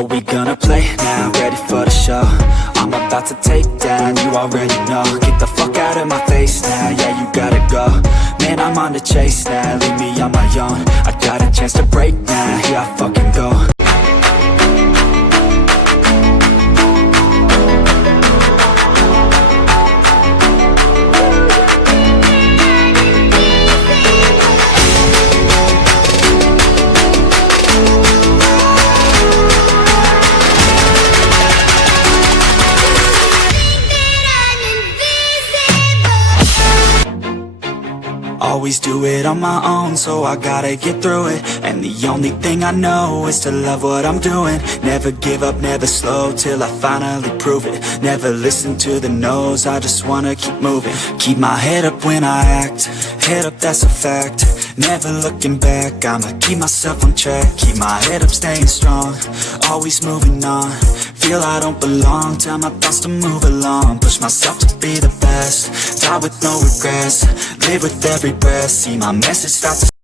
Are we gonna play now? Ready for the show? I'm about to take down, you already know. Get the fuck out of my face now, yeah, you gotta go. Man, I'm on the chase now, leave me on my own. I got a chance to break now, here I fucking go. Always do it on my own, so I gotta get through it. And the only thing I know is to love what I'm doing. Never give up, never slow, till I finally prove it. Never listen to the no's, I just wanna keep moving. Keep my head up when I act, head up, that's a fact. Never looking back, I'ma keep myself on track. Keep my head up, staying strong, always moving on. Feel I don't belong, tell my thoughts to move along. Push myself to be the best, die with no regrets. Live with every breath, see my message start to